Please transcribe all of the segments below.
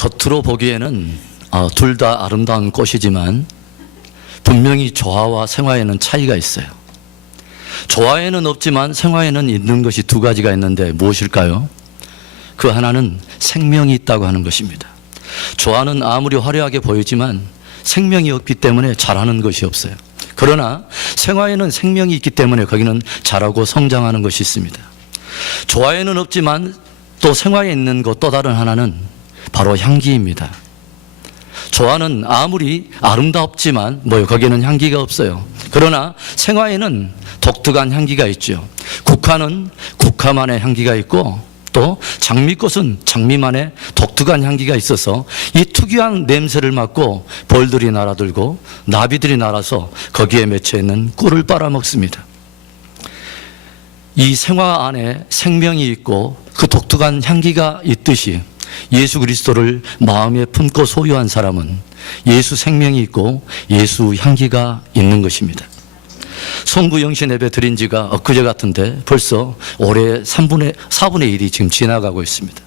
겉으로 보기에는 둘 다 아름다운 꽃이지만 분명히 조화와 생화에는 차이가 있어요. 조화에는 없지만 생화에는 있는 것이 두 가지가 있는데 무엇일까요? 그 하나는 생명이 있다고 하는 것입니다. 조화는 아무리 화려하게 보이지만 생명이 없기 때문에 자라는 것이 없어요. 그러나 생화에는 생명이 있기 때문에 거기는 자라고 성장하는 것이 있습니다. 조화에는 없지만 또 생화에 있는 것 또 다른 하나는 바로 향기입니다. 조화는 아무리 아름답지만 거기에는 향기가 없어요. 그러나 생화에는 독특한 향기가 있죠. 국화는 국화만의 향기가 있고 또 장미꽃은 장미만의 독특한 향기가 있어서 이 특유한 냄새를 맡고 벌들이 날아들고 나비들이 날아서 거기에 맺혀 있는 꿀을 빨아먹습니다. 이 생화 안에 생명이 있고 그 독특한 향기가 있듯이 예수 그리스도를 마음에 품고 소유한 사람은 예수 생명이 있고 예수 향기가 있는 것입니다. 송구 영신 예배 드린 지가 엊그제 같은데 벌써 올해 4분의 1이 지금 지나가고 있습니다.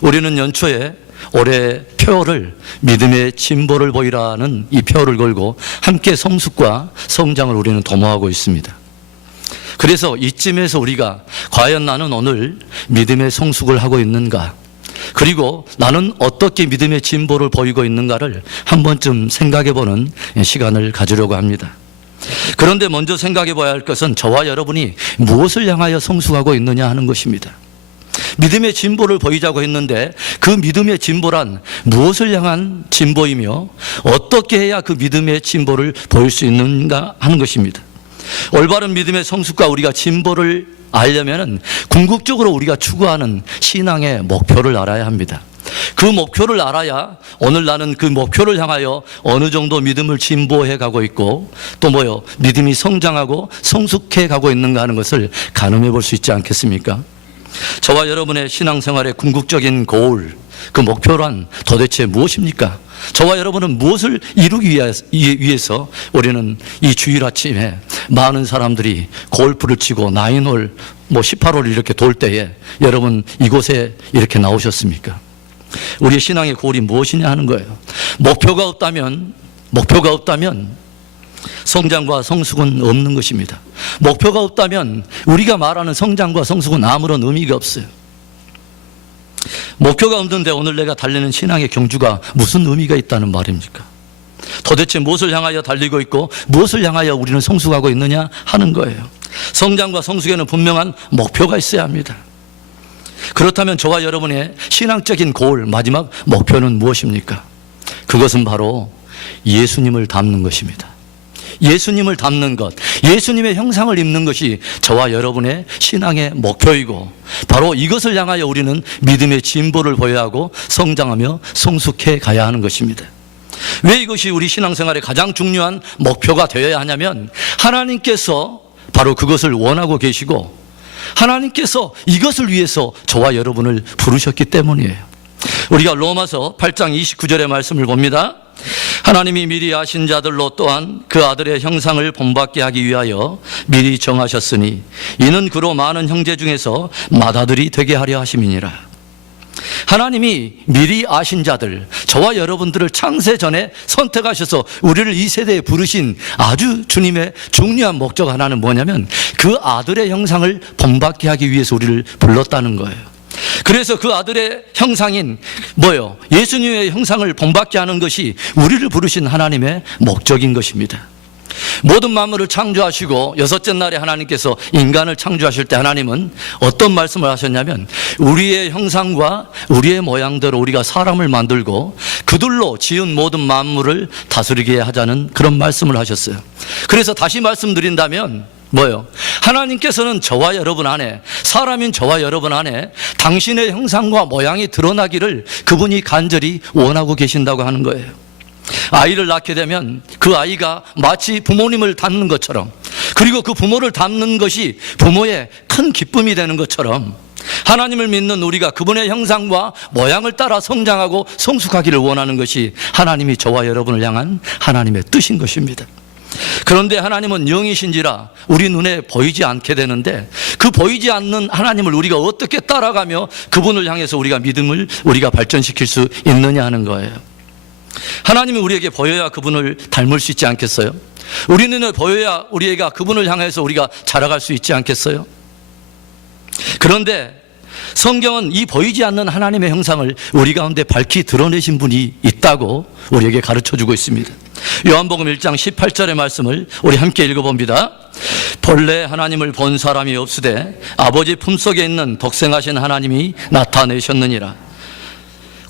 우리는 연초에 올해 표를 믿음의 진보를 보이라는 이 표를 걸고 함께 성숙과 성장을 우리는 도모하고 있습니다. 그래서 이쯤에서 우리가 과연 나는 오늘 믿음의 성숙을 하고 있는가, 그리고 나는 어떻게 믿음의 진보를 보이고 있는가를 한 번쯤 생각해보는 시간을 가지려고 합니다. 그런데 먼저 생각해 봐야 할 것은 저와 여러분이 무엇을 향하여 성숙하고 있느냐 하는 것입니다. 믿음의 진보를 보이자고 했는데 그 믿음의 진보란 무엇을 향한 진보이며 어떻게 해야 그 믿음의 진보를 보일 수 있는가 하는 것입니다. 올바른 믿음의 성숙과 우리가 진보를 알려면 궁극적으로 우리가 추구하는 신앙의 목표를 알아야 합니다. 그 목표를 알아야 오늘 나는 그 목표를 향하여 어느 정도 믿음을 진보해 가고 있고 또 믿음이 성장하고 성숙해 가고 있는가 하는 것을 가늠해 볼 수 있지 않겠습니까? 저와 여러분의 신앙생활의 궁극적인 고울, 그 목표란 도대체 무엇입니까? 저와 여러분은 무엇을 이루기 위해서 우리는 이 주일 아침에 많은 사람들이 골프를 치고 9홀, 18홀 이렇게 돌 때에 여러분 이곳에 이렇게 나오셨습니까? 우리의 신앙의 고울이 무엇이냐 하는 거예요. 목표가 없다면 성장과 성숙은 없는 것입니다. 목표가 없다면 우리가 말하는 성장과 성숙은 아무런 의미가 없어요. 목표가 없는데 오늘 내가 달리는 신앙의 경주가 무슨 의미가 있다는 말입니까? 도대체 무엇을 향하여 달리고 있고 무엇을 향하여 우리는 성숙하고 있느냐 하는 거예요. 성장과 성숙에는 분명한 목표가 있어야 합니다. 그렇다면 저와 여러분의 신앙적인 고울, 마지막 목표는 무엇입니까? 그것은 바로 예수님을 닮는 것입니다. 예수님을 닮는 것, 예수님의 형상을 입는 것이 저와 여러분의 신앙의 목표이고 바로 이것을 향하여 우리는 믿음의 진보를 보여야 하고 성장하며 성숙해 가야 하는 것입니다. 왜 이것이 우리 신앙생활의 가장 중요한 목표가 되어야 하냐면 하나님께서 바로 그것을 원하고 계시고 하나님께서 이것을 위해서 저와 여러분을 부르셨기 때문이에요. 우리가 로마서 8장 29절의 말씀을 봅니다. 하나님이 미리 아신 자들로 또한 그 아들의 형상을 본받게 하기 위하여 미리 정하셨으니 이는 그로 많은 형제 중에서 맏아들이 되게 하려 하심이니라. 하나님이 미리 아신 자들, 저와 여러분들을 창세 전에 선택하셔서 우리를 이 세대에 부르신 아주 주님의 중요한 목적 하나는 뭐냐면 그 아들의 형상을 본받게 하기 위해서 우리를 불렀다는 거예요. 그래서 그 아들의 형상인 예수님의 형상을 본받게 하는 것이 우리를 부르신 하나님의 목적인 것입니다. 모든 만물을 창조하시고 여섯째 날에 하나님께서 인간을 창조하실 때 하나님은 어떤 말씀을 하셨냐면 우리의 형상과 우리의 모양대로 우리가 사람을 만들고 그들로 지은 모든 만물을 다스리게 하자는 그런 말씀을 하셨어요. 그래서 다시 말씀드린다면 하나님께서는 저와 여러분 안에, 사람인 저와 여러분 안에 당신의 형상과 모양이 드러나기를 그분이 간절히 원하고 계신다고 하는 거예요. 아이를 낳게 되면 그 아이가 마치 부모님을 닮는 것처럼, 그리고 그 부모를 닮는 것이 부모의 큰 기쁨이 되는 것처럼 하나님을 믿는 우리가 그분의 형상과 모양을 따라 성장하고 성숙하기를 원하는 것이 하나님이 저와 여러분을 향한 하나님의 뜻인 것입니다. 그런데 하나님은 영이신지라 우리 눈에 보이지 않게 되는데 그 보이지 않는 하나님을 우리가 어떻게 따라가며 그분을 향해서 우리가 믿음을 우리가 발전시킬 수 있느냐 하는 거예요. 하나님이 우리에게 보여야 그분을 닮을 수 있지 않겠어요? 우리 눈에 보여야 우리가 그분을 향해서 우리가 자라갈 수 있지 않겠어요? 그런데 성경은 이 보이지 않는 하나님의 형상을 우리 가운데 밝히 드러내신 분이 있다고 우리에게 가르쳐주고 있습니다. 요한복음 1장 18절의 말씀을 우리 함께 읽어봅니다. 본래 하나님을 본 사람이 없으되 아버지 품속에 있는 독생하신 하나님이 나타내셨느니라.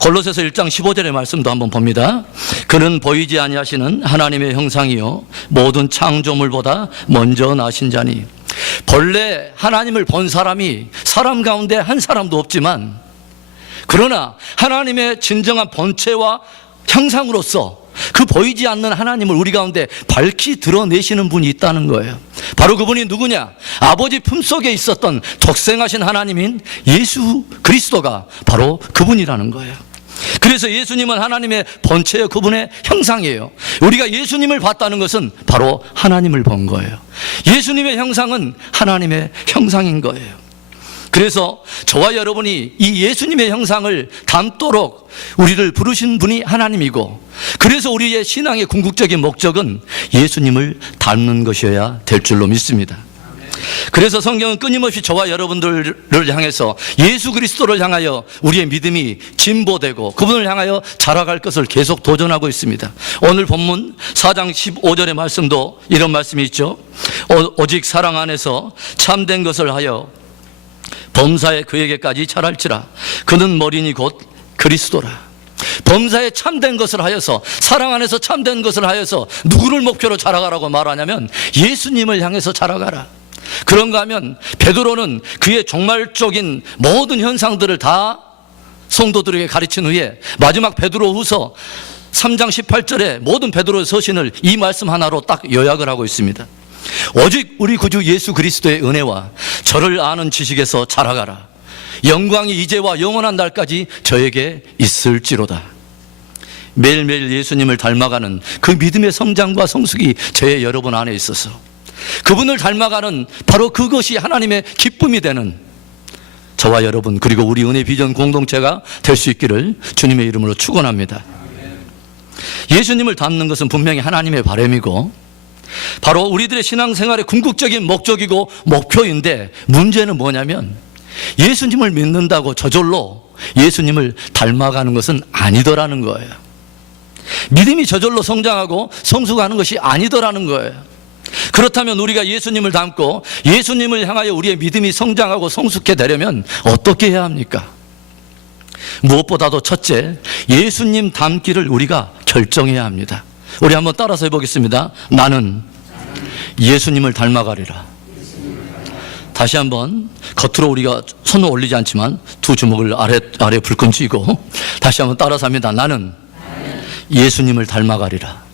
골로새서 1장 15절의 말씀도 한번 봅니다. 그는 보이지 아니하시는 하나님의 형상이요 모든 창조물보다 먼저 나신 자니. 본래 하나님을 본 사람이 사람 가운데 한 사람도 없지만 그러나 하나님의 진정한 본체와 형상으로서 그 보이지 않는 하나님을 우리 가운데 밝히 드러내시는 분이 있다는 거예요. 바로 그분이 누구냐? 아버지 품속에 있었던 독생하신 하나님인 예수 그리스도가 바로 그분이라는 거예요. 그래서 예수님은 하나님의 본체의 그분의 형상이에요. 우리가 예수님을 봤다는 것은 바로 하나님을 본 거예요. 예수님의 형상은 하나님의 형상인 거예요. 그래서 저와 여러분이 이 예수님의 형상을 닮도록 우리를 부르신 분이 하나님이고, 그래서 우리의 신앙의 궁극적인 목적은 예수님을 닮는 것이어야 될 줄로 믿습니다. 그래서 성경은 끊임없이 저와 여러분들을 향해서 예수 그리스도를 향하여 우리의 믿음이 진보되고 그분을 향하여 자라갈 것을 계속 도전하고 있습니다. 오늘 본문 4장 15절의 말씀도 이런 말씀이 있죠. 오직 사랑 안에서 참된 것을 하여 범사에 그에게까지 자랄지라. 그는 머리니 곧 그리스도라. 범사에 참된 것을 하여서, 사랑 안에서 참된 것을 하여서 누구를 목표로 자라가라고 말하냐면 예수님을 향해서 자라가라. 그런가 하면 베드로는 그의 종말적인 모든 현상들을 다 성도들에게 가르친 후에 마지막 베드로후서 3장 18절에 모든 베드로의 서신을 이 말씀 하나로 딱 요약을 하고 있습니다. 오직 우리 구주 예수 그리스도의 은혜와 저를 아는 지식에서 자라가라. 영광이 이제와 영원한 날까지 저에게 있을지로다. 매일매일 예수님을 닮아가는 그 믿음의 성장과 성숙이 저의 여러분 안에 있어서 그분을 닮아가는 바로 그것이 하나님의 기쁨이 되는 저와 여러분, 그리고 우리 은혜 비전 공동체가 될 수 있기를 주님의 이름으로 축원합니다. 예수님을 닮는 것은 분명히 하나님의 바람이고 바로 우리들의 신앙생활의 궁극적인 목적이고 목표인데, 문제는 뭐냐면 예수님을 믿는다고 저절로 예수님을 닮아가는 것은 아니더라는 거예요. 믿음이 저절로 성장하고 성숙하는 것이 아니더라는 거예요. 그렇다면 우리가 예수님을 닮고 예수님을 향하여 우리의 믿음이 성장하고 성숙해 되려면 어떻게 해야 합니까? 무엇보다도 첫째, 예수님 닮기를 우리가 결정해야 합니다. 우리 한번 따라서 해보겠습니다. 나는 예수님을 닮아가리라. 다시 한번, 겉으로 우리가 손을 올리지 않지만 두 주먹을 아래 불끈 쥐고 다시 한번 따라서 합니다. 나는 예수님을 닮아가리라.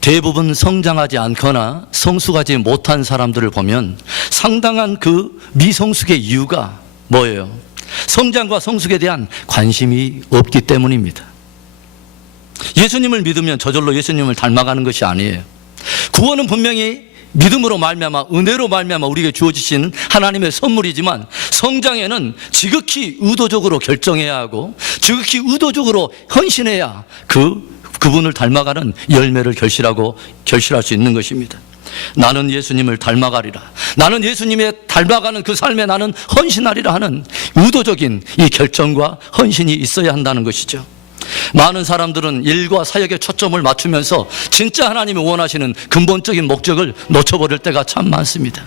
대부분 성장하지 않거나 성숙하지 못한 사람들을 보면 상당한 그 미성숙의 이유가 뭐예요? 성장과 성숙에 대한 관심이 없기 때문입니다. 예수님을 믿으면 저절로 예수님을 닮아가는 것이 아니에요. 구원은 분명히 믿음으로 말미암아, 은혜로 말미암아 우리에게 주어지신 하나님의 선물이지만 성장에는 지극히 의도적으로 결정해야 하고 지극히 의도적으로 헌신해야 그분을 닮아가는 열매를 결실할 수 있는 것입니다. 나는 예수님을 닮아가리라. 나는 예수님의 닮아가는 그 삶에 나는 헌신하리라 하는 의도적인 이 결정과 헌신이 있어야 한다는 것이죠. 많은 사람들은 일과 사역에 초점을 맞추면서 진짜 하나님이 원하시는 근본적인 목적을 놓쳐버릴 때가 참 많습니다.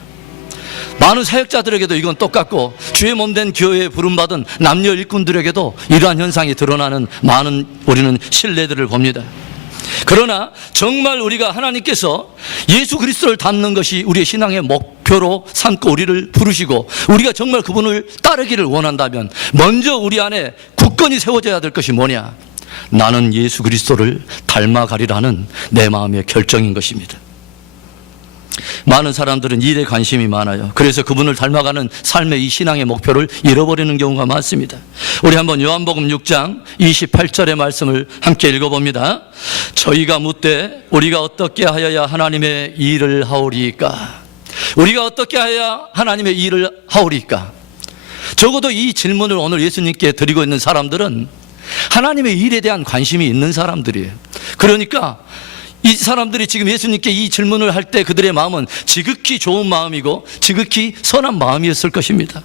많은 사역자들에게도 이건 똑같고 주의 몸된 교회에 부름받은 남녀 일꾼들에게도 이러한 현상이 드러나는 많은 우리는 신뢰들을 봅니다. 그러나 정말 우리가 하나님께서 예수 그리스도를 닮는 것이 우리의 신앙의 목표로 삼고 우리를 부르시고 우리가 정말 그분을 따르기를 원한다면 먼저 우리 안에 굳건히 세워져야 될 것이 뭐냐? 나는 예수 그리스도를 닮아가리라는 내 마음의 결정인 것입니다. 많은 사람들은 일에 관심이 많아요. 그래서 그분을 닮아가는 삶의 이 신앙의 목표를 잃어버리는 경우가 많습니다. 우리 한번 요한복음 6장 28절의 말씀을 함께 읽어봅니다. 저희가 묻되 우리가 어떻게 하여야 하나님의 일을 하오리이까? 우리가 어떻게 하여야 하나님의 일을 하오리이까? 적어도 이 질문을 오늘 예수님께 드리고 있는 사람들은 하나님의 일에 대한 관심이 있는 사람들이에요. 그러니까 이 사람들이 지금 예수님께 이 질문을 할 때 그들의 마음은 지극히 좋은 마음이고 지극히 선한 마음이었을 것입니다.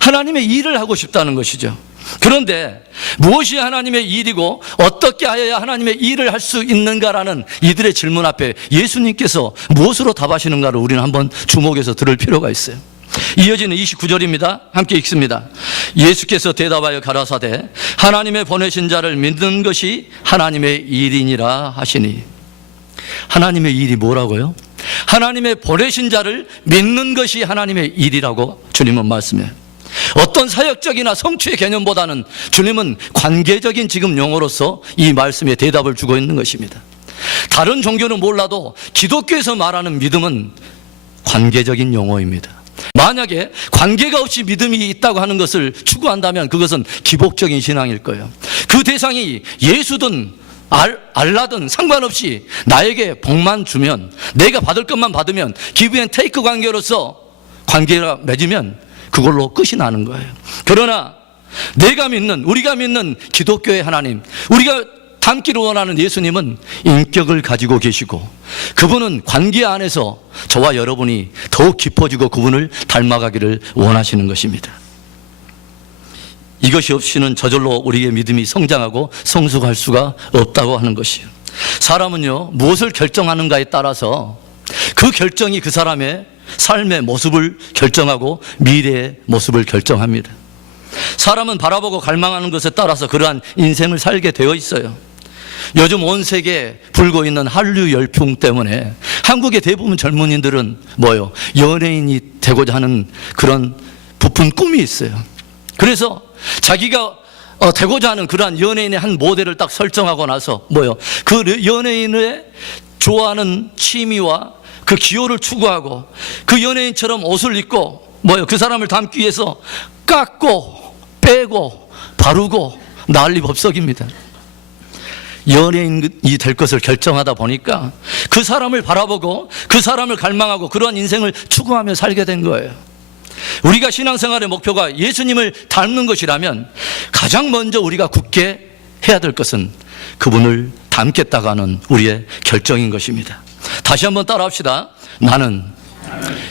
하나님의 일을 하고 싶다는 것이죠. 그런데 무엇이 하나님의 일이고 어떻게 하여야 하나님의 일을 할 수 있는가라는 이들의 질문 앞에 예수님께서 무엇으로 답하시는가를 우리는 한번 주목해서 들을 필요가 있어요. 이어지는 29절입니다. 함께 읽습니다. 예수께서 대답하여 가라사대 하나님의 보내신 자를 믿는 것이 하나님의 일이니라 하시니. 하나님의 일이 뭐라고요? 하나님의 보내신 자를 믿는 것이 하나님의 일이라고 주님은 말씀해요. 어떤 사역적이나 성취의 개념보다는 주님은 관계적인 지금 용어로서 이 말씀에 대답을 주고 있는 것입니다. 다른 종교는 몰라도 기독교에서 말하는 믿음은 관계적인 용어입니다. 만약에 관계가 없이 믿음이 있다고 하는 것을 추구한다면 그것은 기복적인 신앙일 거예요. 그 대상이 예수든 알라든 상관없이 나에게 복만 주면, 내가 받을 것만 받으면, 기브 앤 테이크 관계로서 관계가 맺으면 그걸로 끝이 나는 거예요. 그러나 내가 믿는, 우리가 믿는 기독교의 하나님, 우리가 닮기를 원하는 예수님은 인격을 가지고 계시고 그분은 관계 안에서 저와 여러분이 더욱 깊어지고 그분을 닮아가기를 원하시는 것입니다. 이것이 없이는 저절로 우리의 믿음이 성장하고 성숙할 수가 없다고 하는 것이에요. 사람은요, 무엇을 결정하는가에 따라서 그 결정이 그 사람의 삶의 모습을 결정하고 미래의 모습을 결정합니다. 사람은 바라보고 갈망하는 것에 따라서 그러한 인생을 살게 되어 있어요. 요즘 온 세계에 불고 있는 한류 열풍 때문에 한국의 대부분 젊은이들은 뭐요? 연예인이 되고자 하는 그런 부푼 꿈이 있어요. 그래서 자기가 되고자 하는 그러한 연예인의 한 모델을 딱 설정하고 나서 뭐요? 그 연예인의 좋아하는 취미와 그 기호를 추구하고 그 연예인처럼 옷을 입고 뭐요? 그 사람을 닮기 위해서 깎고 빼고 바르고 난리법석입니다. 연예인이 될 것을 결정하다 보니까 그 사람을 바라보고 그 사람을 갈망하고 그러한 인생을 추구하며 살게 된 거예요. 우리가 신앙생활의 목표가 예수님을 닮는 것이라면 가장 먼저 우리가 굳게 해야 될 것은 그분을 닮겠다고 하는 우리의 결정인 것입니다. 다시 한번 따라합시다. 나는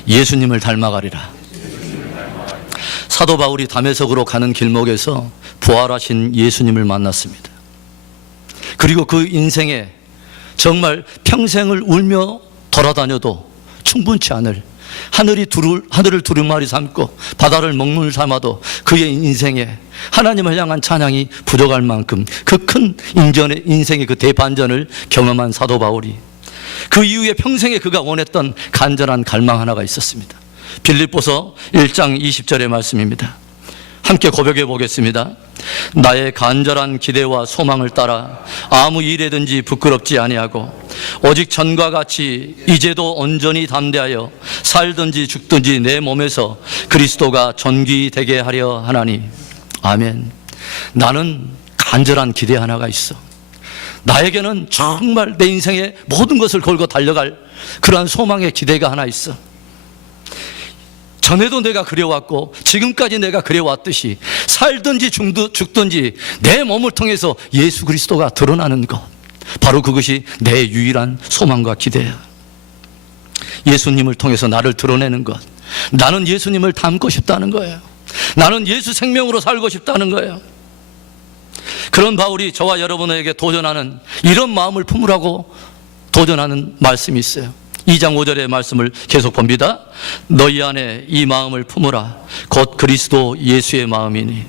예수님을 닮아가리라. 사도 바울이 다메섹으로 가는 길목에서 부활하신 예수님을 만났습니다. 그리고 그 인생에 정말 평생을 울며 돌아다녀도 충분치 않을 하늘을 두루마리 삼고 바다를 먹물 삼아도 그의 인생에 하나님을 향한 찬양이 부족할 만큼 그 큰 인생의 그 대반전을 경험한 사도 바울이 그 이후에 평생에 그가 원했던 간절한 갈망 하나가 있었습니다. 빌립보서 1장 20절의 말씀입니다. 함께 고백해 보겠습니다. 나의 간절한 기대와 소망을 따라 아무 일에든지 부끄럽지 아니하고 오직 전과 같이 이제도 온전히 담대하여 살든지 죽든지 내 몸에서 그리스도가 존귀되게 하려 하나니. 아멘. 나는 간절한 기대 하나가 있어. 나에게는 정말 내 인생의 모든 것을 걸고 달려갈 그러한 소망의 기대가 하나 있어. 전에도 내가 그래왔고 지금까지 내가 그래왔듯이 살든지 죽든지 내 몸을 통해서 예수 그리스도가 드러나는 것, 바로 그것이 내 유일한 소망과 기대야. 예수님을 통해서 나를 드러내는 것, 나는 예수님을 닮고 싶다는 거예요. 나는 예수 생명으로 살고 싶다는 거예요. 그런 바울이 저와 여러분에게 도전하는, 이런 마음을 품으라고 도전하는 말씀이 있어요. 2장 5절의 말씀을 계속 봅니다. 너희 안에 이 마음을 품으라. 곧 그리스도 예수의 마음이니.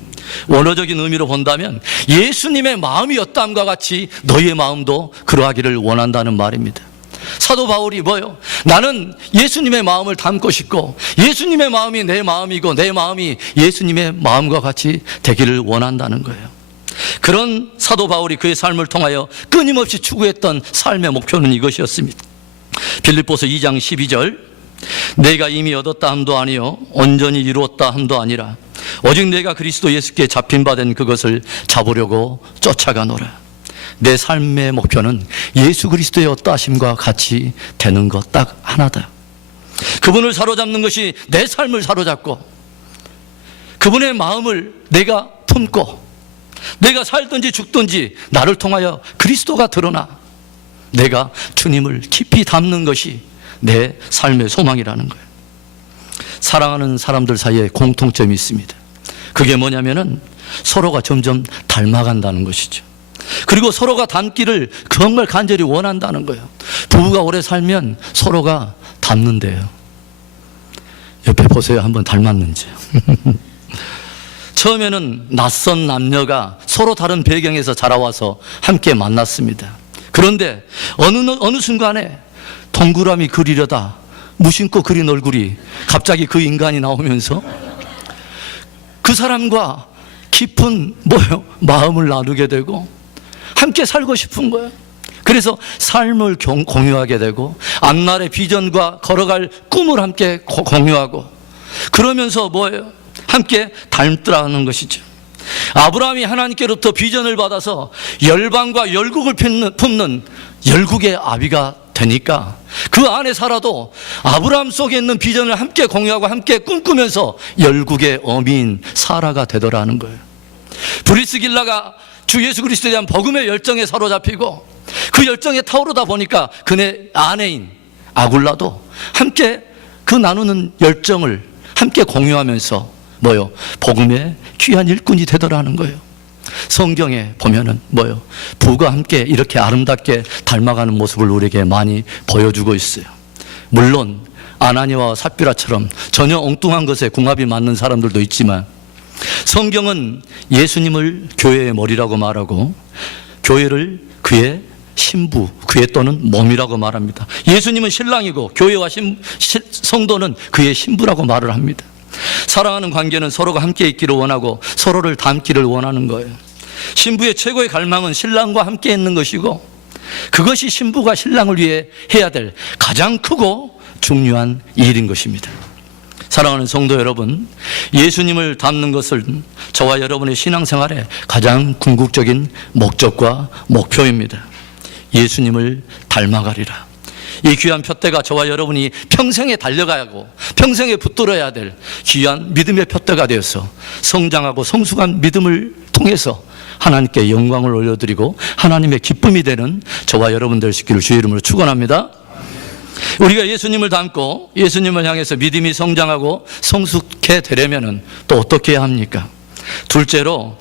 원어적인 의미로 본다면 예수님의 마음이었다함과 같이 너희의 마음도 그러하기를 원한다는 말입니다. 사도 바울이 뭐요? 나는 예수님의 마음을 담고 싶고 예수님의 마음이 내 마음이고 내 마음이 예수님의 마음과 같이 되기를 원한다는 거예요. 그런 사도 바울이 그의 삶을 통하여 끊임없이 추구했던 삶의 목표는 이것이었습니다. 빌립보서 2장 12절 내가 이미 얻었다 함도 아니요 온전히 이루었다 함도 아니라 오직 내가 그리스도 예수께 잡힌 바 된 그것을 잡으려고 쫓아가노라. 내 삶의 목표는 예수 그리스도의 어떠하심과 같이 되는 것 딱 하나다. 그분을 사로잡는 것이 내 삶을 사로잡고 그분의 마음을 내가 품고 내가 살든지 죽든지 나를 통하여 그리스도가 드러나 내가 주님을 깊이 담는 것이 내 삶의 소망이라는 거예요. 사랑하는 사람들 사이에 공통점이 있습니다. 그게 뭐냐면은 서로가 점점 닮아간다는 것이죠. 그리고 서로가 닮기를 정말 간절히 원한다는 거예요. 부부가 오래 살면 서로가 닮는데요. 옆에 보세요. 한번 닮았는지. 처음에는 낯선 남녀가 서로 다른 배경에서 자라와서 함께 만났습니다. 그런데 어느 순간에 동그라미 그리려다 무심코 그린 얼굴이 갑자기 그 인간이 나오면서 그 사람과 깊은 마음을 나누게 되고 함께 살고 싶은 거예요. 그래서 삶을 공유하게 되고 앞날의 비전과 걸어갈 꿈을 함께 공유하고 그러면서 함께 닮더라는 것이죠. 아브라함이 하나님께로부터 비전을 받아서 열방과 열국을 품는 열국의 아비가 되니까 그 안에 살아도 아브라함 속에 있는 비전을 함께 공유하고 함께 꿈꾸면서 열국의 어미인 사라가 되더라는 거예요. 브리스길라가 주 예수 그리스도에 대한 복음의 열정에 사로잡히고 그 열정에 타오르다 보니까 그네 아내인 아굴라도 함께 그 나누는 열정을 함께 공유하면서 복음의 귀한 일꾼이 되더라는 거예요. 성경에 보면은 부부가 함께 이렇게 아름답게 닮아가는 모습을 우리에게 많이 보여주고 있어요. 물론 아나니아와 삽비라처럼 전혀 엉뚱한 것에 궁합이 맞는 사람들도 있지만 성경은 예수님을 교회의 머리라고 말하고 교회를 그의 신부, 그의 또는 몸이라고 말합니다. 예수님은 신랑이고 교회와 성도는 그의 신부라고 말을 합니다. 사랑하는 관계는 서로가 함께 있기를 원하고 서로를 닮기를 원하는 거예요. 신부의 최고의 갈망은 신랑과 함께 있는 것이고 그것이 신부가 신랑을 위해 해야 될 가장 크고 중요한 일인 것입니다. 사랑하는 성도 여러분, 예수님을 닮는 것은 저와 여러분의 신앙생활의 가장 궁극적인 목적과 목표입니다. 예수님을 닮아가리라. 이 귀한 표대가 저와 여러분이 평생에 달려가야 하고 평생에 붙들어야 될 귀한 믿음의 표대가 되어서 성장하고 성숙한 믿음을 통해서 하나님께 영광을 올려드리고 하나님의 기쁨이 되는 저와 여러분 될 수 있기를 주의 이름으로 축원합니다. 우리가 예수님을 닮고 예수님을 향해서 믿음이 성장하고 성숙해 되려면 또 어떻게 해야 합니까? 둘째로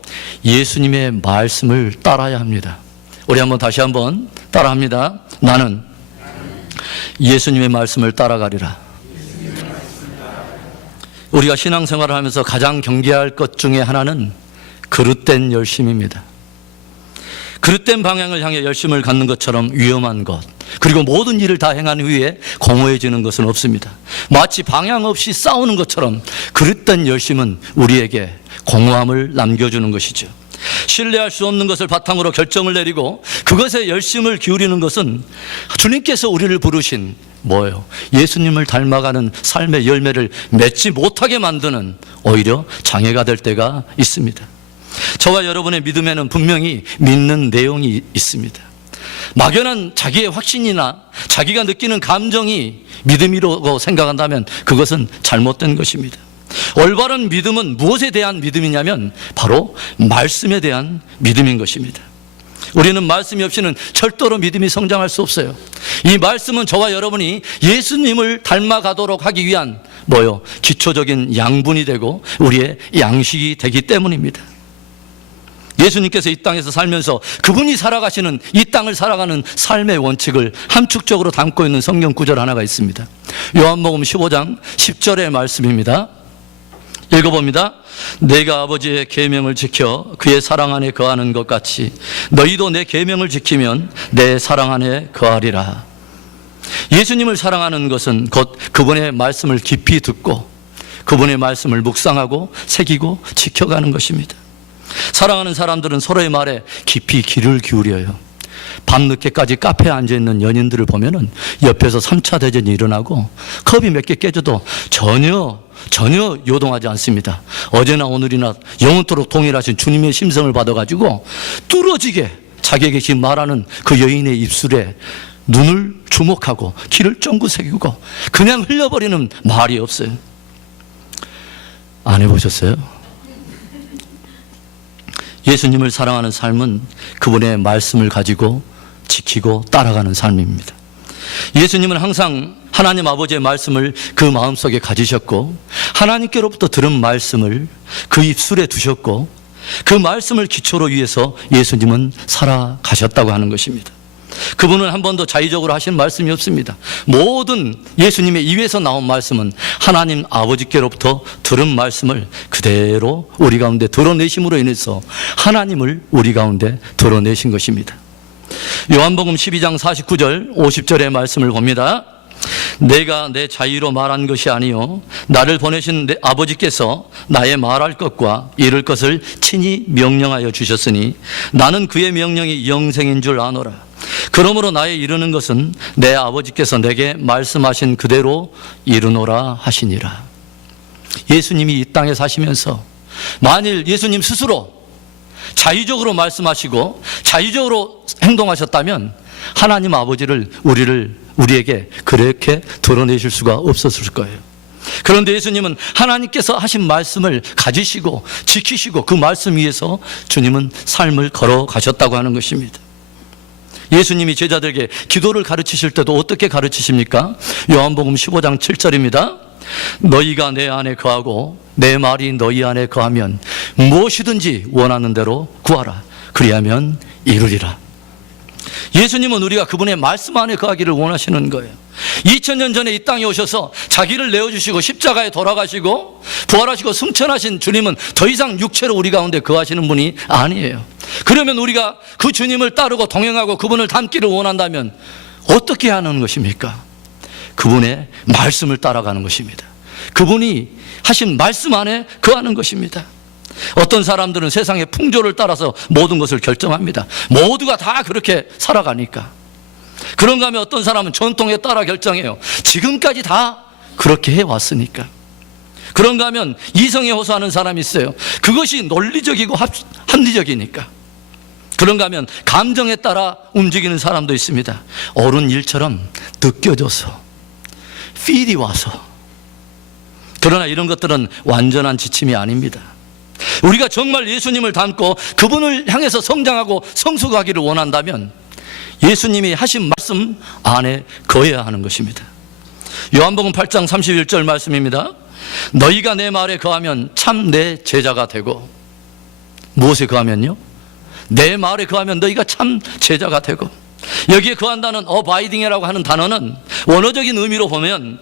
예수님의 말씀을 따라야 합니다. 우리 다시 한번 따라합니다. 나는 예수님의 말씀을 따라가리라. 우리가 신앙생활을 하면서 가장 경계할 것 중에 하나는 그릇된 열심입니다. 그릇된 방향을 향해 열심을 갖는 것처럼 위험한 것, 그리고 모든 일을 다 행한 후에 공허해지는 것은 없습니다. 마치 방향 없이 싸우는 것처럼 그릇된 열심은 우리에게 공허함을 남겨주는 것이죠. 신뢰할 수 없는 것을 바탕으로 결정을 내리고 그것에 열심을 기울이는 것은 주님께서 우리를 부르신 예수님을 닮아가는 삶의 열매를 맺지 못하게 만드는 오히려 장애가 될 때가 있습니다. 저와 여러분의 믿음에는 분명히 믿는 내용이 있습니다. 막연한 자기의 확신이나 자기가 느끼는 감정이 믿음이라고 생각한다면 그것은 잘못된 것입니다. 올바른 믿음은 무엇에 대한 믿음이냐면 바로 말씀에 대한 믿음인 것입니다. 우리는 말씀이 없이는 절대로 믿음이 성장할 수 없어요. 이 말씀은 저와 여러분이 예수님을 닮아가도록 하기 위한 기초적인 양분이 되고 우리의 양식이 되기 때문입니다. 예수님께서 이 땅에서 살면서 그분이 살아가시는 이 땅을 살아가는 삶의 원칙을 함축적으로 담고 있는 성경 구절 하나가 있습니다. 요한복음 15장 10절의 말씀입니다. 읽어봅니다. 내가 아버지의 계명을 지켜 그의 사랑 안에 거하는 것 같이 너희도 내 계명을 지키면 내 사랑 안에 거하리라. 예수님을 사랑하는 것은 곧 그분의 말씀을 깊이 듣고 그분의 말씀을 묵상하고 새기고 지켜가는 것입니다. 사랑하는 사람들은 서로의 말에 깊이 귀를 기울여요. 밤늦게까지 카페에 앉아있는 연인들을 보면은 옆에서 3차 대전이 일어나고 컵이 몇 개 깨져도 전혀 요동하지 않습니다. 어제나 오늘이나 영원토록 동일하신 주님의 심성을 받아가지고 뚫어지게 자기에게 지금 말하는 그 여인의 입술에 눈을 주목하고 귀를 쫑긋 새기고 그냥 흘려버리는 말이 없어요. 안 해보셨어요? 예수님을 사랑하는 삶은 그분의 말씀을 가지고 지키고 따라가는 삶입니다. 예수님은 항상 하나님 아버지의 말씀을 그 마음속에 가지셨고 하나님께로부터 들은 말씀을 그 입술에 두셨고 그 말씀을 기초로 위해서 예수님은 살아가셨다고 하는 것입니다. 그분은 한 번도 자의적으로 하신 말씀이 없습니다. 모든 예수님의 입에서 나온 말씀은 하나님 아버지께로부터 들은 말씀을 그대로 우리 가운데 드러내심으로 인해서 하나님을 우리 가운데 드러내신 것입니다. 요한복음 12장 49절 50절의 말씀을 봅니다. 내가 내 자의로 말한 것이 아니요 나를 보내신 내 아버지께서 나의 말할 것과 이룰 것을 친히 명령하여 주셨으니 나는 그의 명령이 영생인 줄 아노라. 그러므로 나의 이루는 것은 내 아버지께서 내게 말씀하신 그대로 이루노라 하시니라. 예수님이 이 땅에 사시면서 만일 예수님 스스로 자의적으로 말씀하시고 자의적으로 행동하셨다면 하나님 아버지를 우리에게 그렇게 드러내실 수가 없었을 거예요. 그런데 예수님은 하나님께서 하신 말씀을 가지시고 지키시고 그 말씀 위에서 주님은 삶을 걸어가셨다고 하는 것입니다. 예수님이 제자들에게 기도를 가르치실 때도 어떻게 가르치십니까? 요한복음 15장 7절입니다. 너희가 내 안에 거하고 내 말이 너희 안에 거하면 무엇이든지 원하는 대로 구하라. 그리하면 이루리라. 예수님은 우리가 그분의 말씀 안에 거하기를 원하시는 거예요. 2000년 전에 이 땅에 오셔서 자기를 내어주시고 십자가에 돌아가시고 부활하시고 승천하신 주님은 더 이상 육체로 우리 가운데 거하시는 분이 아니에요. 그러면 우리가 그 주님을 따르고 동행하고 그분을 닮기를 원한다면 어떻게 하는 것입니까? 그분의 말씀을 따라가는 것입니다. 그분이 하신 말씀 안에 거하는 것입니다. 어떤 사람들은 세상의 풍조를 따라서 모든 것을 결정합니다. 모두가 다 그렇게 살아가니까. 그런가 하면 어떤 사람은 전통에 따라 결정해요. 지금까지 다 그렇게 해왔으니까. 그런가 하면 이성에 호소하는 사람이 있어요. 그것이 논리적이고 합리적이니까. 그런가 하면 감정에 따라 움직이는 사람도 있습니다. 옳은 일처럼 느껴져서 필이 와서. 그러나 이런 것들은 완전한 지침이 아닙니다. 우리가 정말 예수님을 닮고 그분을 향해서 성장하고 성숙하기를 원한다면 예수님이 하신 말씀 안에 거해야 하는 것입니다. 요한복음 8장 31절 말씀입니다. 너희가 내 말에 거하면 참 내 제자가 되고. 무엇에 거하면요? 내 말에 거하면 너희가 참 제자가 되고. 여기에 거한다는 어바이딩이라고 하는 단어는 원어적인 의미로 보면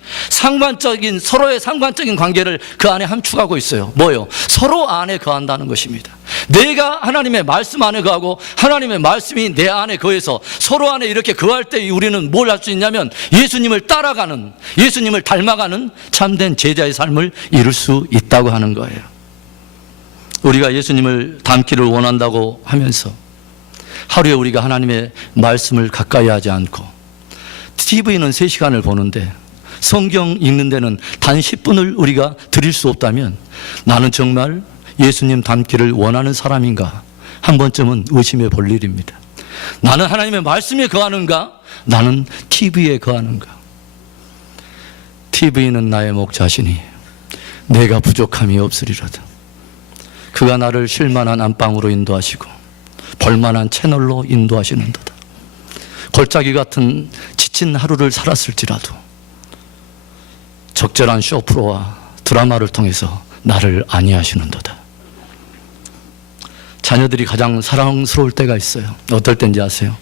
서로의 상관적인 관계를 그 안에 함축하고 있어요. 뭐요? 서로 안에 거한다는 것입니다. 내가 하나님의 말씀 안에 거하고 하나님의 말씀이 내 안에 거해서 서로 안에 이렇게 거할 때 우리는 뭘 할 수 있냐면 예수님을 따라가는, 예수님을 닮아가는 참된 제자의 삶을 이룰 수 있다고 하는 거예요. 우리가 예수님을 닮기를 원한다고 하면서 하루에 우리가 하나님의 말씀을 가까이 하지 않고 TV는 3시간을 보는데 성경 읽는 데는 단 10분을 우리가 드릴 수 없다면 나는 정말 예수님 닮기를 원하는 사람인가 한 번쯤은 의심해 볼 일입니다. 나는 하나님의 말씀에 거하는가? 나는 TV에 거하는가? TV는 나의 목자시니 내가 부족함이 없으리로다. 그가 나를 쉴만한 안방으로 인도하시고 볼만한 채널로 인도하시는도다. 골짜기 같은 지친 하루를 살았을지라도 적절한 쇼프로와 드라마를 통해서 나를 안위하시는도다. 자녀들이 가장 사랑스러울 때가 있어요. 어떨 때인지 아세요?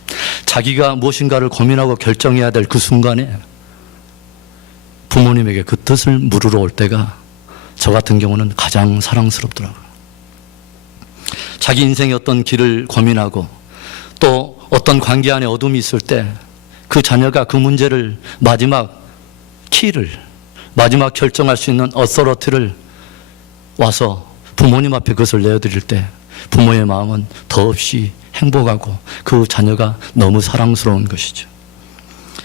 자기가 무엇인가를 고민하고 결정해야 될 그 순간에 부모님에게 그 뜻을 물으러 올 때가 저 같은 경우는 가장 사랑스럽더라고요. 자기 인생의 어떤 길을 고민하고 또 어떤 관계 안에 어둠이 있을 때 그 자녀가 그 문제를 마지막 결정할 수 있는 어서러티를 와서 부모님 앞에 그것을 내어드릴 때 부모의 마음은 더없이 행복하고 그 자녀가 너무 사랑스러운 것이죠.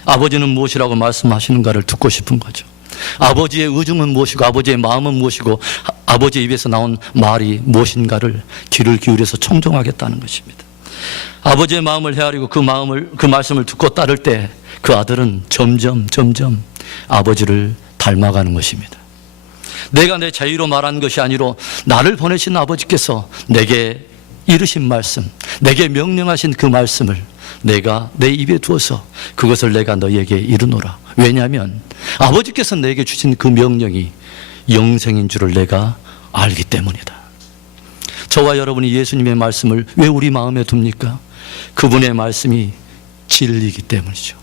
아버지는 무엇이라고 말씀하시는가를 듣고 싶은 거죠. 아버지의 의중은 무엇이고 아버지의 마음은 무엇이고 아버지의 입에서 나온 말이 무엇인가를 귀를 기울여서 청종하겠다는 것입니다. 아버지의 마음을 헤아리고 그 말씀을 듣고 따를 때 그 아들은 점점 아버지를 닮아가는 것입니다. 내가 내 자유로 말한 것이 아니라 나를 보내신 아버지께서 내게 이르신 말씀, 내게 명령하신 그 말씀을 내가 내 입에 두어서 그것을 내가 너희에게 이르노라. 왜냐하면 아버지께서 내게 주신 그 명령이 영생인 줄을 내가 알기 때문이다. 저와 여러분이 예수님의 말씀을 왜 우리 마음에 둡니까? 그분의 말씀이 진리이기 때문이죠.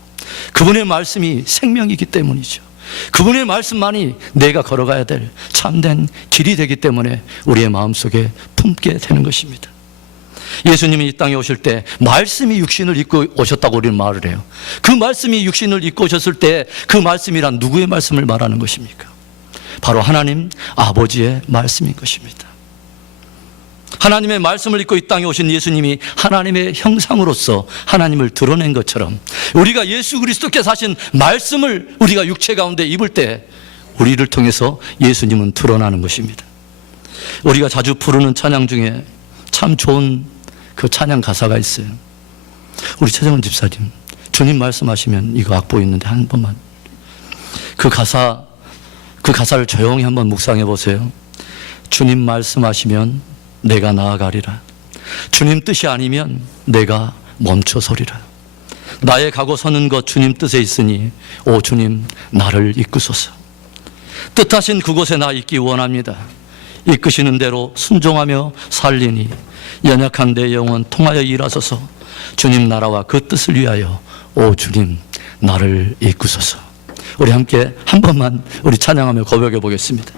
그분의 말씀이 생명이기 때문이죠. 그분의 말씀만이 내가 걸어가야 될 참된 길이 되기 때문에 우리의 마음속에 품게 되는 것입니다. 예수님이 이 땅에 오실 때 말씀이 육신을 입고 오셨다고 우리는 말을 해요. 그 말씀이 육신을 입고 오셨을 때 그 말씀이란 누구의 말씀을 말하는 것입니까? 바로 하나님 아버지의 말씀인 것입니다. 하나님의 말씀을 입고 이 땅에 오신 예수님이 하나님의 형상으로서 하나님을 드러낸 것처럼 우리가 예수 그리스도께서 하신 말씀을 우리가 육체 가운데 입을 때 우리를 통해서 예수님은 드러나는 것입니다. 우리가 자주 부르는 찬양 중에 참 좋은 그 찬양 가사가 있어요. 우리 최정은 집사님, 주님 말씀하시면 이거 악보 있는데 한 번만 그 가사를 조용히 한번 묵상해 보세요. 주님 말씀하시면 내가 나아가리라. 주님 뜻이 아니면 내가 멈춰서리라. 나의 가고 서는 것 주님 뜻에 있으니 오 주님 나를 이끄소서. 뜻하신 그곳에 나 있기 원합니다. 이끄시는 대로 순종하며 살리니 연약한 내 영혼 통하여 일하소서. 주님 나라와 그 뜻을 위하여 오 주님 나를 이끄소서. 우리 함께 한 번만 우리 찬양하며 고백해 보겠습니다.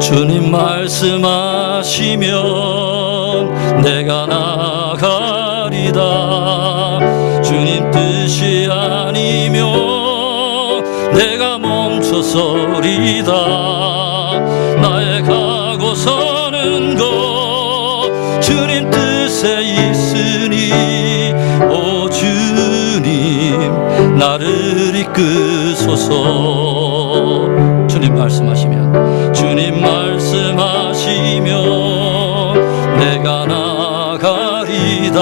주님 말씀하시면 내가 나가리다. 주님 뜻이 아니면 내가 멈춰서리다. 나의 가고 서는 것 주님 뜻에 있으니 오 주님 나를 이끄소서. 주님 말씀하시면 주님 말씀하시면 내가 나가리다.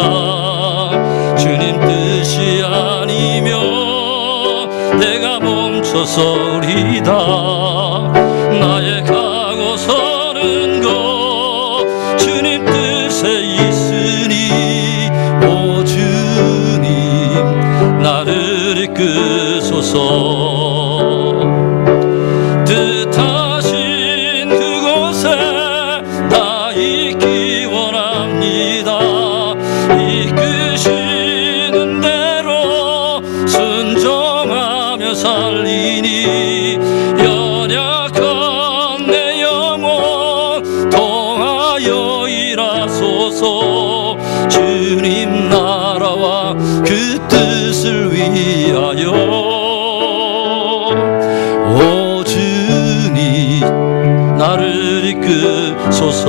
주님 뜻이 아니면 내가 멈춰서리다. 나의 가고 서는 것 주님 뜻에 있으니 오 주님 나를 이끄소서. 주님 나라와 그 뜻을 위하여 오 주님 나를 이끄소서.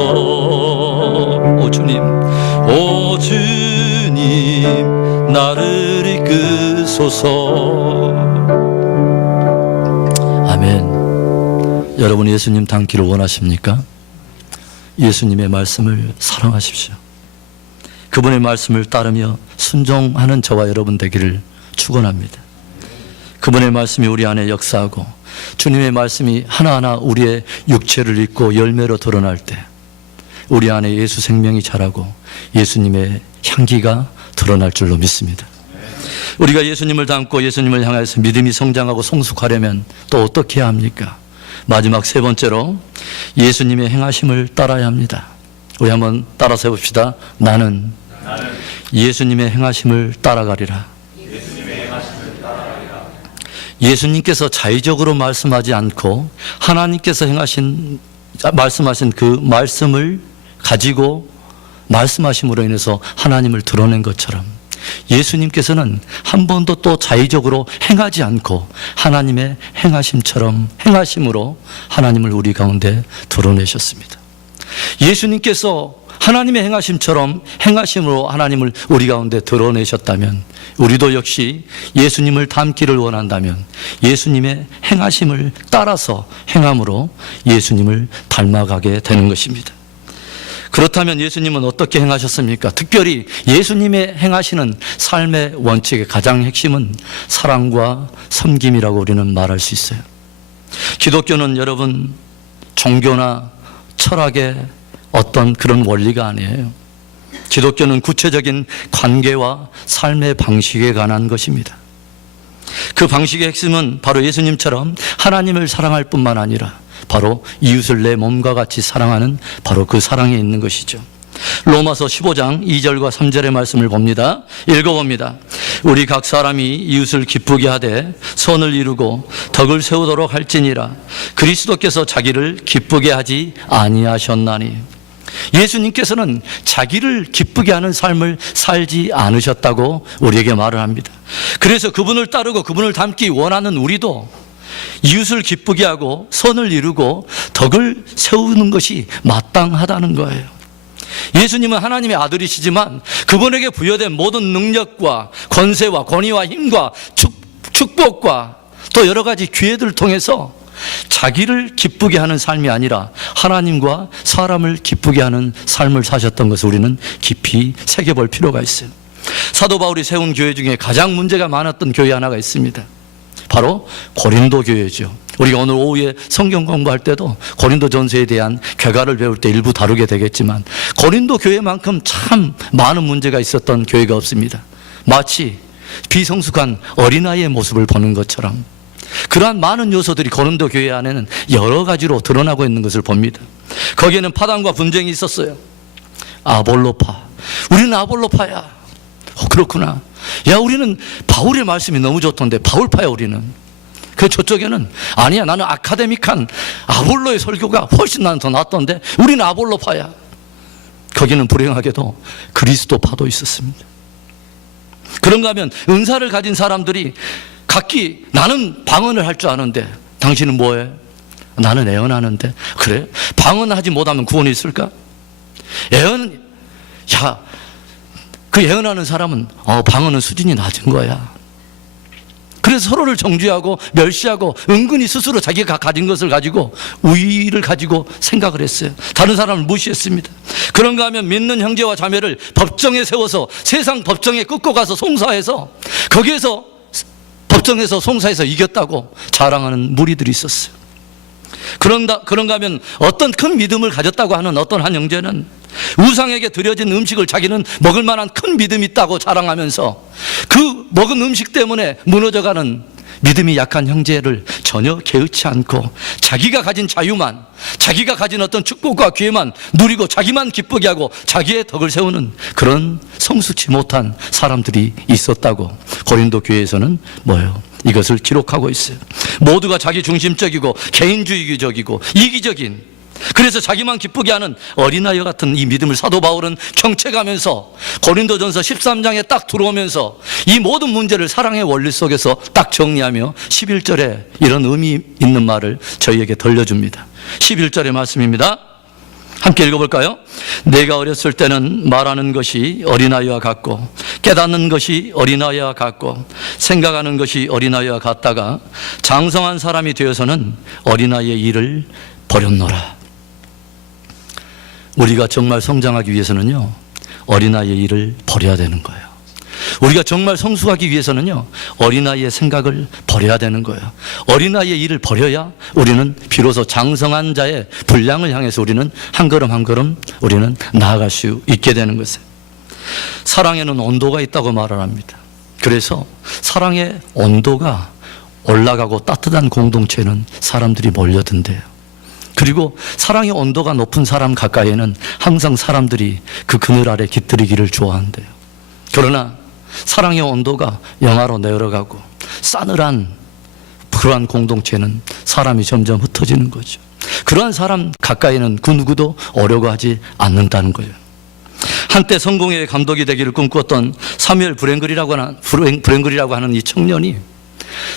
오 주님 나를 이끄소서. 아멘. 여러분 예수님 닮기를 원하십니까? 예수님의 말씀을 사랑하십시오. 그분의 말씀을 따르며 순종하는 저와 여러분 되기를 축원합니다. 그분의 말씀이 우리 안에 역사하고 주님의 말씀이 하나하나 우리의 육체를 입고 열매로 드러날 때 우리 안에 예수 생명이 자라고 예수님의 향기가 드러날 줄로 믿습니다. 우리가 예수님을 닮고 예수님을 향해서 믿음이 성장하고 성숙하려면 또 어떻게 해야 합니까? 마지막 세 번째로 예수님의 행하심을 따라야 합니다. 우리 한번 따라서 해봅시다. 나는 예수님의 행하심을 따라가리라. 예수님께서 자의적으로 말씀하지 않고 하나님께서 말씀하신 그 말씀을 가지고 말씀하심으로 인해서 하나님을 드러낸 것처럼 예수님께서는 한 번도 또 자의적으로 행하지 않고 하나님의 행하심으로 하나님을 우리 가운데 드러내셨습니다. 예수님께서 하나님의 행하심처럼 행하심으로 하나님을 우리 가운데 드러내셨다면, 우리도 역시 예수님을 닮기를 원한다면 예수님의 행하심을 따라서 행함으로 예수님을 닮아가게 되는 것입니다. 그렇다면 예수님은 어떻게 행하셨습니까? 특별히 예수님의 행하시는 삶의 원칙의 가장 핵심은 사랑과 섬김이라고 우리는 말할 수 있어요. 기독교는 여러분 종교나 철학의 어떤 그런 원리가 아니에요. 기독교는 구체적인 관계와 삶의 방식에 관한 것입니다. 그 방식의 핵심은 바로 예수님처럼 하나님을 사랑할 뿐만 아니라 바로 이웃을 내 몸과 같이 사랑하는 바로 그 사랑에 있는 것이죠. 로마서 15장 2절과 3절의 말씀을 봅니다. 읽어봅니다. 우리 각 사람이 이웃을 기쁘게 하되 선을 이루고 덕을 세우도록 할지니라. 그리스도께서 자기를 기쁘게 하지 아니하셨나니. 예수님께서는 자기를 기쁘게 하는 삶을 살지 않으셨다고 우리에게 말을 합니다. 그래서 그분을 따르고 그분을 닮기 원하는 우리도 이웃을 기쁘게 하고 선을 이루고 덕을 세우는 것이 마땅하다는 거예요. 예수님은 하나님의 아들이시지만 그분에게 부여된 모든 능력과 권세와 권위와 힘과 축복과 또 여러 가지 기회들을 통해서 자기를 기쁘게 하는 삶이 아니라 하나님과 사람을 기쁘게 하는 삶을 사셨던 것을 우리는 깊이 새겨볼 필요가 있어요. 사도 바울이 세운 교회 중에 가장 문제가 많았던 교회 하나가 있습니다. 바로 고린도 교회죠. 우리가 오늘 오후에 성경 공부할 때도 고린도전서에 대한 궤가를 배울 때 일부 다루게 되겠지만 고린도 교회만큼 참 많은 문제가 있었던 교회가 없습니다. 마치 비성숙한 어린아이의 모습을 보는 것처럼 그러한 많은 요소들이 고린도 교회 안에는 여러 가지로 드러나고 있는 것을 봅니다. 거기에는 파당과 분쟁이 있었어요. 아볼로파, 우리는 아볼로파야. 그렇구나. 야, 우리는 바울의 말씀이 너무 좋던데 바울파야 우리는. 그 저쪽에는 아니야, 나는 아카데믹한 아볼로의 설교가 훨씬 나는 더 낫던데 우리는 아볼로파야. 거기는 불행하게도 그리스도파도 있었습니다. 그런가 하면 은사를 가진 사람들이 각기 나는 방언을 할 줄 아는데 당신은 뭐해? 나는 애언하는데. 그래? 방언하지 못하면 구원이 있을까? 그 예언하는 사람은 방언은 수준이 낮은 거야. 그래서 서로를 정죄하고 멸시하고 은근히 스스로 자기가 가진 것을 가지고 우위를 가지고 생각을 했어요. 다른 사람을 무시했습니다. 그런가 하면 믿는 형제와 자매를 법정에 세워서 세상 법정에 끌고 가서 송사해서 거기에서 법정에서 송사해서 이겼다고 자랑하는 무리들이 있었어요. 그런가 하면 어떤 큰 믿음을 가졌다고 하는 어떤 한 형제는 우상에게 드려진 음식을 자기는 먹을 만한 큰 믿음이 있다고 자랑하면서 그 먹은 음식 때문에 무너져가는 믿음이 약한 형제를 전혀 개의치 않고 자기가 가진 자유만, 자기가 가진 어떤 축복과 기회만 누리고 자기만 기쁘게 하고 자기의 덕을 세우는 그런 성숙치 못한 사람들이 있었다고 고린도 교회에서는 이것을 기록하고 있어요. 모두가 자기 중심적이고 개인주의적이고 이기적인, 그래서 자기만 기쁘게 하는 어린아이 같은 이 믿음을 사도 바울은 경책하면서 고린도전서 13장에 딱 들어오면서 이 모든 문제를 사랑의 원리 속에서 딱 정리하며 11절에 이런 의미 있는 말을 저희에게 들려줍니다. 11절의 말씀입니다. 함께 읽어볼까요? 내가 어렸을 때는 말하는 것이 어린아이와 같고 깨닫는 것이 어린아이와 같고 생각하는 것이 어린아이와 같다가 장성한 사람이 되어서는 어린아이의 일을 버렸노라. 우리가 정말 성장하기 위해서는요, 어린아이의 일을 버려야 되는 거예요. 우리가 정말 성숙하기 위해서는요, 어린아이의 생각을 버려야 되는 거예요. 어린아이의 일을 버려야 우리는 비로소 장성한 자의 분량을 향해서 우리는 한 걸음 한 걸음 우리는 나아갈 수 있게 되는 것이에요. 사랑에는 온도가 있다고 말을 합니다. 그래서 사랑의 온도가 올라가고 따뜻한 공동체는 사람들이 몰려든대요. 그리고 사랑의 온도가 높은 사람 가까이에는 항상 사람들이 그 그늘 아래 깃들이기를 좋아한대요. 그러나 사랑의 온도가 영하로 내려가고 싸늘한 그러한 공동체는 사람이 점점 흩어지는 거죠. 그러한 사람 가까이는 그 누구도 오려고 하지 않는다는 거예요. 한때 성공의 감독이 되기를 꿈꾸었던 사무엘 브랭글이라고 하는 이 청년이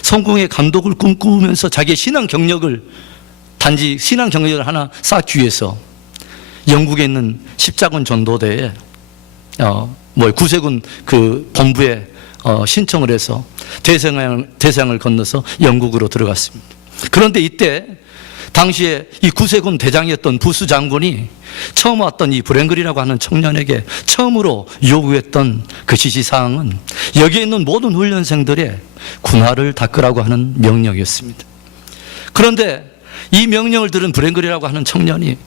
성공의 감독을 꿈꾸면서 자기의 신앙 경력을 단지 신앙 경력을 하나 쌓기 위해서 영국에 있는 십자군 전도대에 구세군 그 본부에 신청을 해서 대서양을 건너서 영국으로 들어갔습니다. 그런데 이때 당시에 이 구세군 대장이었던 부수 장군이 처음 왔던 이 브랭글이라고 하는 청년에게 처음으로 요구했던 그 지시사항은 여기에 있는 모든 훈련생들의 군화를 닦으라고 하는 명령이었습니다. 그런데 이 명령을 들은 브랭글이라고 하는 청년이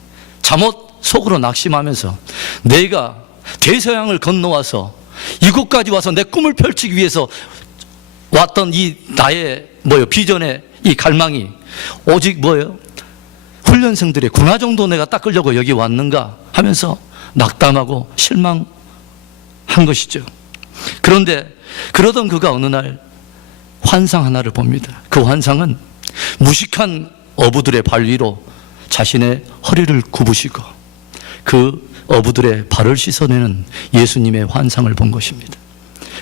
잠옷 속으로 낙심하면서 내가 대서양을 건너와서 이곳까지 와서 내 꿈을 펼치기 위해서 왔던 이 나의 비전의 이 갈망이 오직 훈련생들의 군화 정도 내가 닦으려고 여기 왔는가 하면서 낙담하고 실망한 것이죠. 그런데 그러던 그가 어느 날 환상 하나를 봅니다. 그 환상은 무식한 어부들의 발 위로 자신의 허리를 굽으시고 그 어부들의 발을 씻어내는 예수님의 환상을 본 것입니다.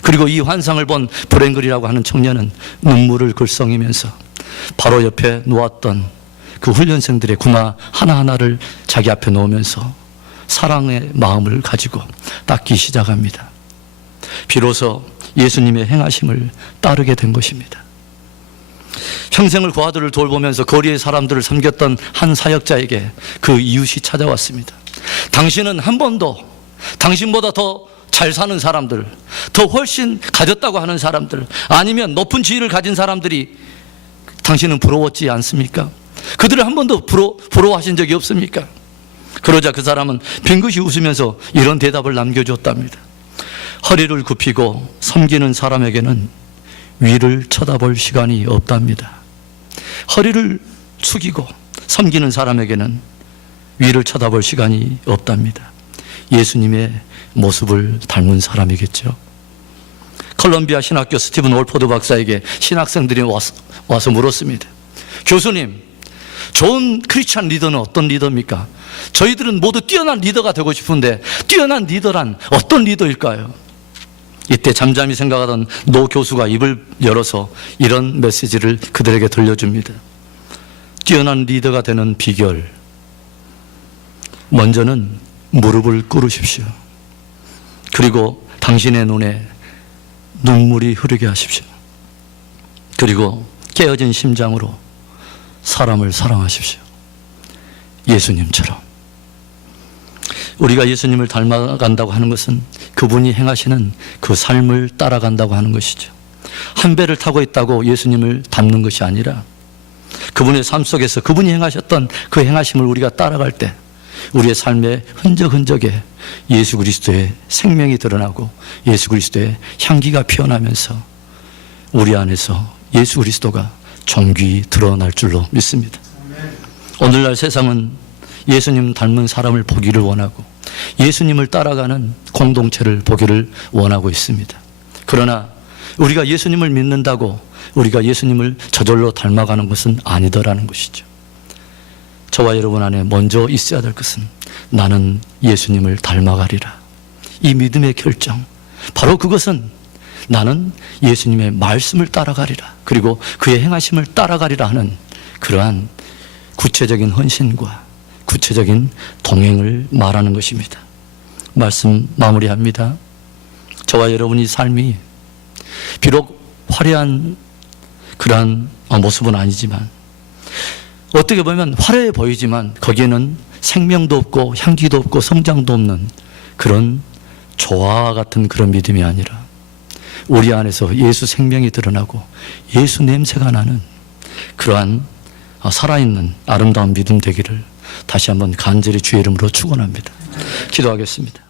그리고 이 환상을 본 브랭글이라고 하는 청년은 눈물을 글썽이면서 바로 옆에 놓았던 그 훈련생들의 군화 하나하나를 자기 앞에 놓으면서 사랑의 마음을 가지고 닦기 시작합니다. 비로소 예수님의 행하심을 따르게 된 것입니다. 평생을 그 아들을 돌보면서 거리의 사람들을 섬겼던 한 사역자에게 그 이웃이 찾아왔습니다. 당신은 한 번도 당신보다 더 잘 사는 사람들, 더 훨씬 가졌다고 하는 사람들, 아니면 높은 지위를 가진 사람들이 당신은 부러웠지 않습니까? 그들을 한 번도 부러워하신 적이 없습니까? 그러자 그 사람은 빙긋이 웃으면서 이런 대답을 남겨줬답니다. 허리를 굽히고 섬기는 사람에게는 위를 쳐다볼 시간이 없답니다. 허리를 숙이고 섬기는 사람에게는 위를 쳐다볼 시간이 없답니다. 예수님의 모습을 닮은 사람이겠죠. 컬럼비아 신학교 스티븐 올포드 박사에게 신학생들이 와서 물었습니다. 교수님, 좋은 크리스찬 리더는 어떤 리더입니까? 저희들은 모두 뛰어난 리더가 되고 싶은데 뛰어난 리더란 어떤 리더일까요? 이때 잠잠히 생각하던 노 교수가 입을 열어서 이런 메시지를 그들에게 들려줍니다. 뛰어난 리더가 되는 비결, 먼저는 무릎을 꿇으십시오. 그리고 당신의 눈에 눈물이 흐르게 하십시오. 그리고 깨어진 심장으로 사람을 사랑하십시오. 예수님처럼. 우리가 예수님을 닮아간다고 하는 것은 그분이 행하시는 그 삶을 따라간다고 하는 것이죠. 한 배를 타고 있다고 예수님을 닮는 것이 아니라 그분의 삶 속에서 그분이 행하셨던 그 행하심을 우리가 따라갈 때 우리의 삶의 흔적에 예수 그리스도의 생명이 드러나고 예수 그리스도의 향기가 피어나면서 우리 안에서 예수 그리스도가 존귀히 드러날 줄로 믿습니다. 오늘날 세상은 예수님 닮은 사람을 보기를 원하고 예수님을 따라가는 공동체를 보기를 원하고 있습니다. 그러나 우리가 예수님을 믿는다고 우리가 예수님을 저절로 닮아가는 것은 아니더라는 것이죠. 저와 여러분 안에 먼저 있어야 될 것은 나는 예수님을 닮아가리라. 이 믿음의 결정, 바로 그것은 나는 예수님의 말씀을 따라가리라, 그리고 그의 행하심을 따라가리라 하는 그러한 구체적인 헌신과 구체적인 동행을 말하는 것입니다. 말씀 마무리합니다. 저와 여러분의 삶이 비록 화려한 그러한 모습은 아니지만, 어떻게 보면 화려해 보이지만 거기에는 생명도 없고 향기도 없고 성장도 없는 그런 조화와 같은 그런 믿음이 아니라 우리 안에서 예수 생명이 드러나고 예수 냄새가 나는 그러한 살아있는 아름다운 믿음 되기를 다시 한번 간절히 주의 이름으로 축원합니다. 기도하겠습니다.